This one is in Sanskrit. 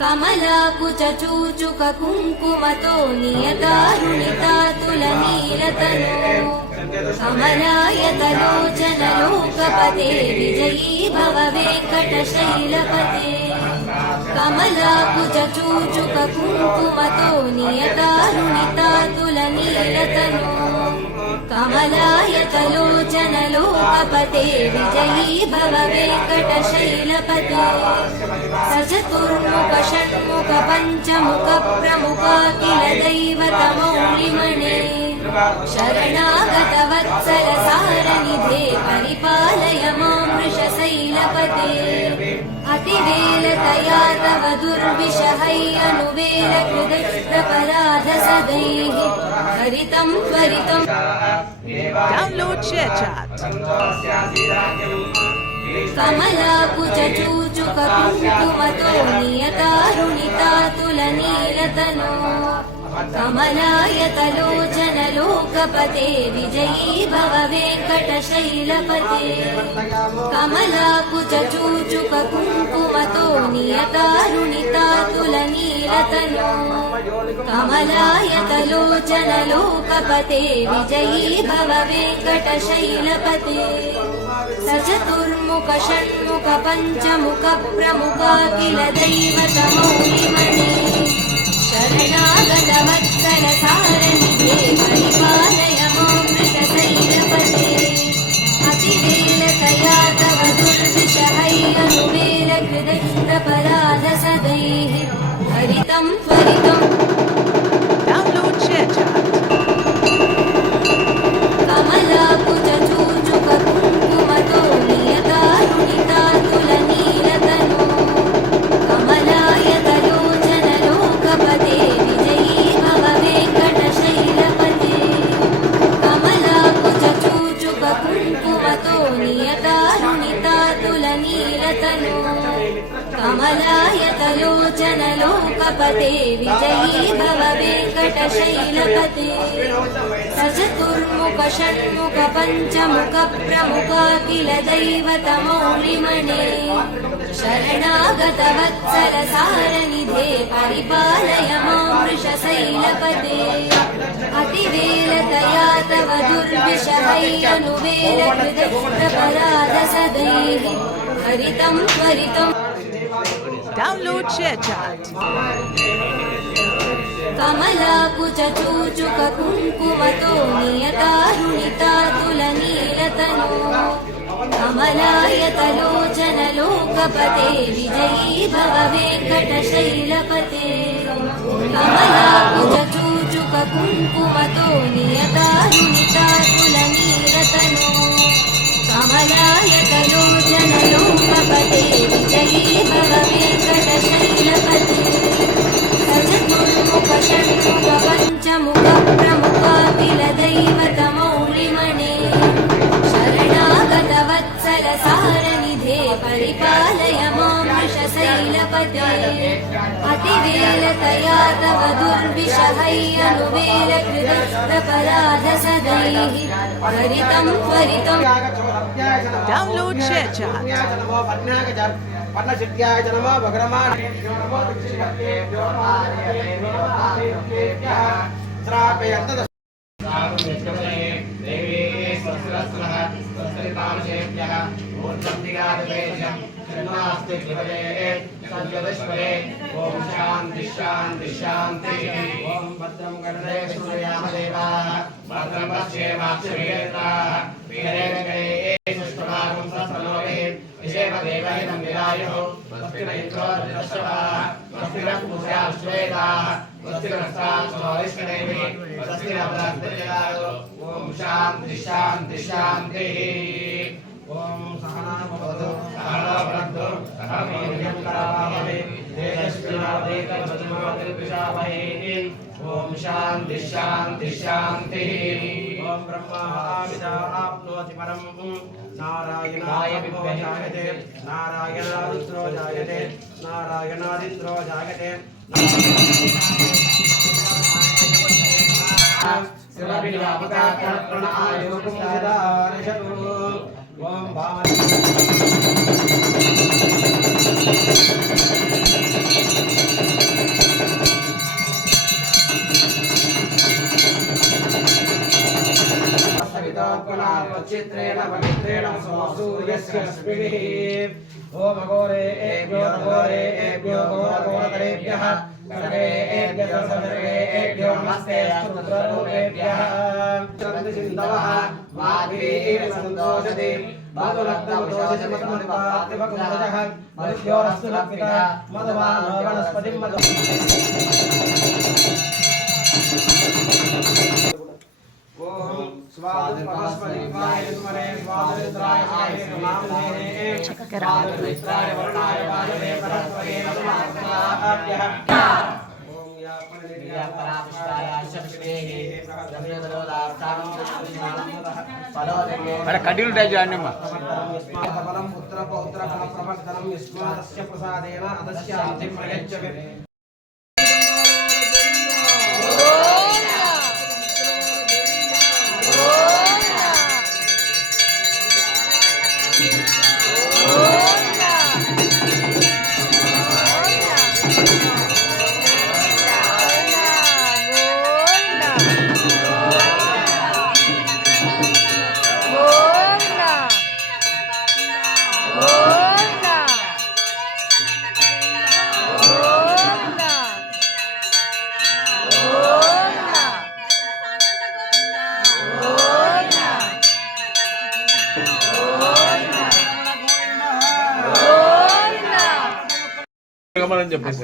कमलाकुचूचुक कुङ्कुमतो नियतारुणितातुलनीलतनो कमलायतलोचनलोकपते विजयी भव वेङ्कटशैलपते कमलाकुचूचुक कुङ्कुमतो नियतारुणितातुलनीलतनो कमलायतलोचनलोकपते विजयी भव वेङ्कटशैलपते सचतुर्मुख षण्मुख पञ्चमुख प्रमुखाखिल दैवतमौलिमणे शरणागतवत्सल सारनिधे परिपालय मां वृषशैलपते अतिवेलतया तव दुर्विषहैरनुवेलकृतपराधसदैः हरितं त्वरितम् Download ShareChat. कमलाकुचूचुक कुङ्कुमतो नियतारुणितातुलनीलतनो कमलायतलोचनलोकपते विजयी भव वेङ्कटशैलपते कमलाकुचूचुक कुङ्कुमतो नियतारुणितातुलनीलतनो कमलायतलोचनलोकपते विजयी भव वेङ्कटशैलपते सचतुर्मुख षण्मुख पञ्चमुख प्रमुखाखिल दैवतमौलिमणे शरणागतवत्सल सारनिधे परिपालय मां वृषशैलपते अतिवेलतया तव दुर्विषहैरनुवेलकृतपराधसदैः हरितं त्वरितम् Download ShareChat. कमलाकुचूचुक कुङ्कुमतो नियतारुणितातुलनीलतनो कमलायतलोचनलोकपते विजयी भव वेङ्कटशैलपते कमलाकुचूचुक कुङ्कुमतो नियतारुणितातुलनीलतनो कमलायतलोचनलोकपते विजयी भव वेङ्कटशैलपते सचतुर्मुख षण्मुख पञ्चमुख प्रमुखाखिल दैवतमौलिमणे शरणागतवत्सल सारनिधे परिपालय मां वृषशैलपते अतिवेलतया तव दुर्विषहैरनुवेलकृतपराधसदैः हरितं त्वरितम् Download ShareChat. कमलाकुचूचुक कुङ्कुमतो नियतारुणितातुलनीलतनो कमलायतलोचनलोकपते विजयी भव वेङ्कटशैलपते कमलाकुचूचुक कुङ्कुमतो नियतारुणितातुलनीलतनो कमलायतलोचनलोकपते विजयी भव वेङ्कटशैलपते सचतुर्मुख षण्मुख पञ्चमुख प्रमुखाखिल दैवतमौलिमणे शरणागतवत्सल सारनिधे परिपालय मां वृषशैलपते अतिवेलतया तव दुर्विषहैरनुवेलकृतपराधसदैः हरितं त्वरितम् Download ShareChat. पन्नसिद्ध्याय च नमो ओम शांति शांति शांति ओम भद्रं कर्णे सूर्यामदेवा भद्रं पश्येमाक्षभिर्येता वीरेन्द्रे सुष्ठुमागं सस्वलोके विषेम देवहितं विरायुः स्वस्तिन इन्द्रो दृष्टवा स्वस्तिनः पूषा श्वेताः स्वस्तिनस्ताक्षोरिष्टदेवी स्वस्तिनवरात्रिजलायो ओम शांति शांति शांतिः ओम सहना भवतु सहना भुनक्तु सह वीर्यं करवावहै तेजस्विनावधीतमस्तुमावहै ओम शांति शांति शांतिः ओम ब्रह्मा आप्नोति परं नारायणाय विद्महे जायते नारायणादित्रो जायते नारायणादित्रो जायते ओम भामः लक्ष्मीभिः ओम अघोरेभ्यो अघोरेभ्यो घोरघोरतरेभ्यः सर्वेभ्यो नमस्ते अस्तुरुद्ररूपेभ्यः चन्द्रसिन्धवः वाग्वीरसन्तोषति मधुरक्तमदोषमतमनुपातिवकुन्दजः मरुद्योरस्तु लक्ष्मिता मधुवानो वनस्पतिं मधु ओम स्वादुपस्मरिवाय स्मरे स्वादुद्राय स्मरे नमामहे स्वादुमित्राय वरुणाय वायवे परस्परे नमः ओम या परापराय शक्तिः अरे कंटिन्यू टाइप చేయండి అమ్మా बलं पुत्र पौत्र फल प्रवर्धनं यस्मास्य प्रसादेन अदस्य आर्थिक प्रयच्छवे చెప్పేసి